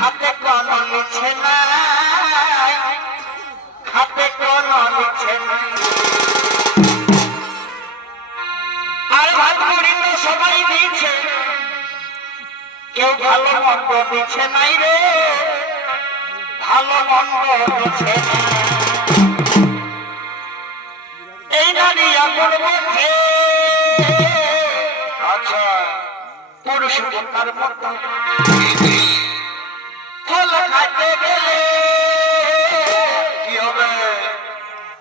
হাতে কোনো নিচ্ছে না, হাতে কোনো নিচ্ছে না। আর ভাত মুড়ি তো সবাই দিচ্ছে, কেউ ভালো মন্দ দিচ্ছে নাই রে, ভালো মন্দ দিচ্ছে না। এই নারী আমার মধ্যে আচ্ছা পুরুষ তার মতো ফল খাইতে গেলে কি হবে,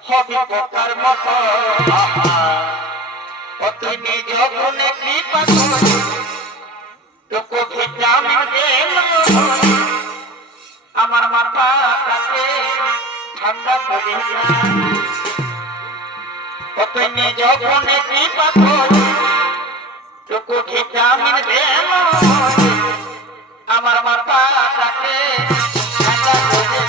হবে পোকার মতো। তুমি যখন কৃপা করে তোকে ভিটামিন দিল, আমার মাথাটাকে ঠান্ডা করে তুমি যখন কৃপা করে তোকে ভিটামিন দিল, আমার মাথাটাকে ঠান্ডা করে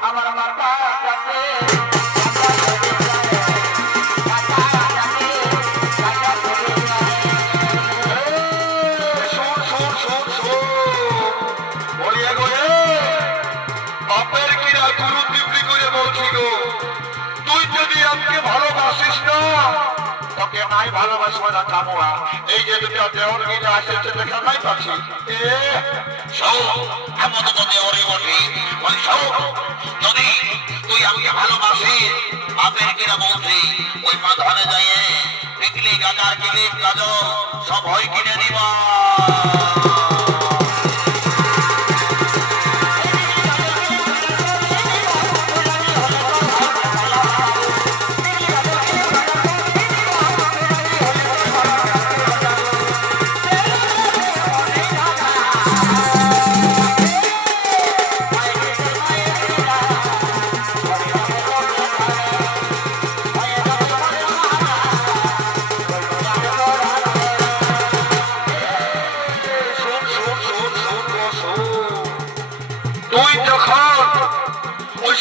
আমার মাথাটাকে ভালোবাসবো না কামুয়া। এই যে দুটো দেওয়ার গিয়ে আসছে দেখা নাই পাচ্ছি যদি তুই আমাকে ভালোবাসি বাপের কিনা বলছি ওই মাধানে যাইয়ে টিকলি গাজার কিলিপ গাজর সব হয় কিনে দিবা।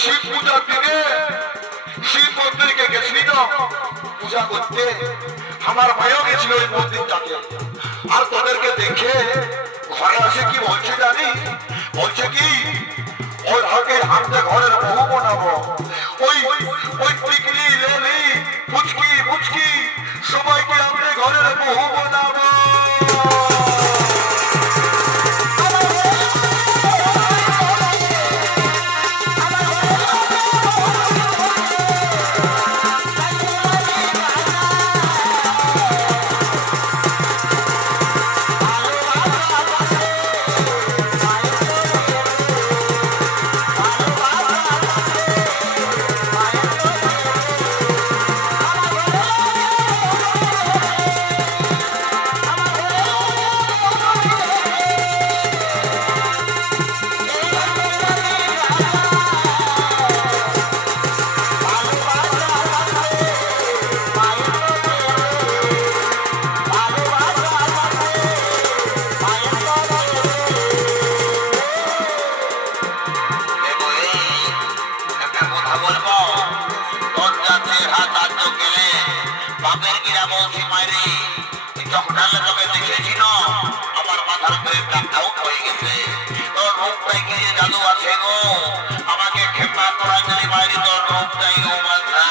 শিব পূজার দিনে শিব মন্দিরকে গেছিলি তো পূজা করতে, আমার মায়ও গেছিল ওই মন্দিরটাকে। আর তোদেরকে দেখে ঘরে আসে কি বলছে জানি, বলছে কি ওই আগে হাতে ঘরের বউ বানাবো, ওই ওই টিকলি লেলি পুচকি পুচকি সবাইকে আমরা ঘরের বউ বানাবো। বাপের কিরা বলছি মাইরি যখন তোকে দেখেছি না আমার মাথার আউট হয়ে গেছে, তোর রূপটাই কি জাদু আছে গো, আমাকে খেপা করা গেলে মাইরি তোর রূপটাই গো মাথা।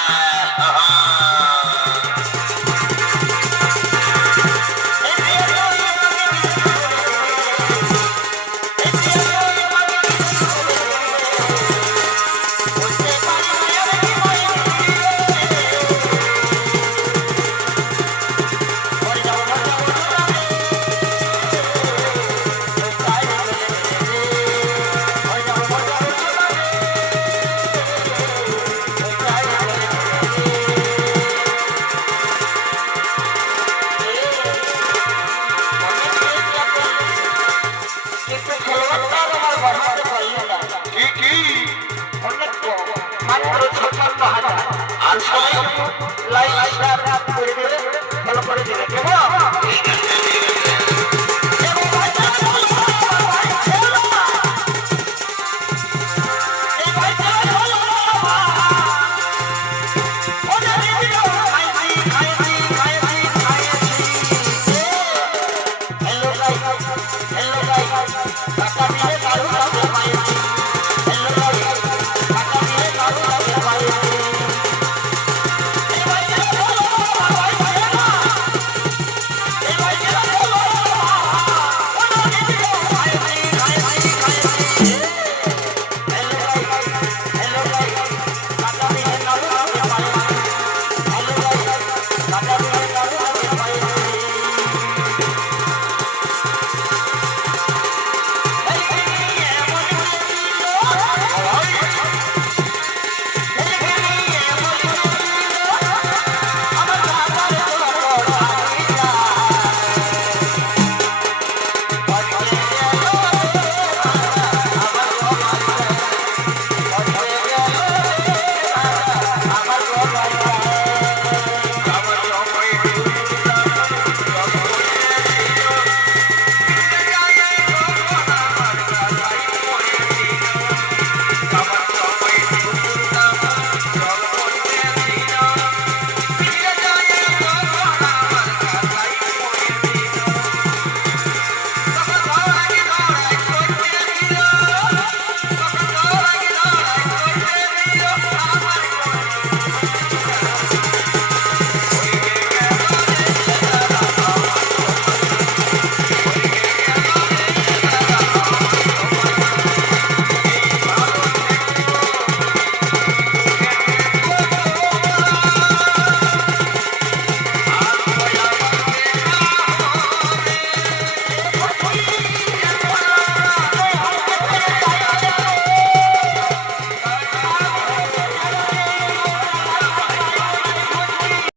মাত্র 56,000 আচ্ছা লাইক শেয়ার করে দেবে, ফলো করে দেবে কেমন?